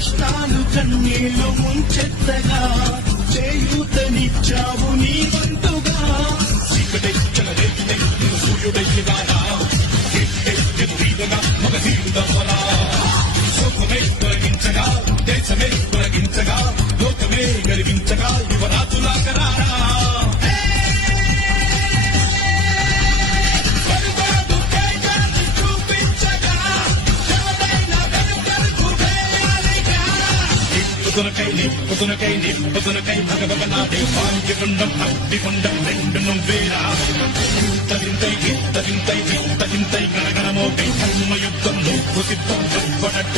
కష్టాలు కన్నీళ్లు ముంచెత్తగా చేయూతనిచ్చావు నీ వంతుగా చీకటి చెలరేగితే సూర్యుడయ్యగానా మగధీరుదవరా సుఖమే తొలగించగా దేశమే తొలగించగా లోకమే గర్వించగా యువరాజులాగరారా పొదునకై భగవనాడే పాండ్యగుండం అగ్నిగుండం రెండు నువ్వేరా తగింతై గణగణమోగై ధర్మయుద్ధం నువ్వు సిద్ధం పడట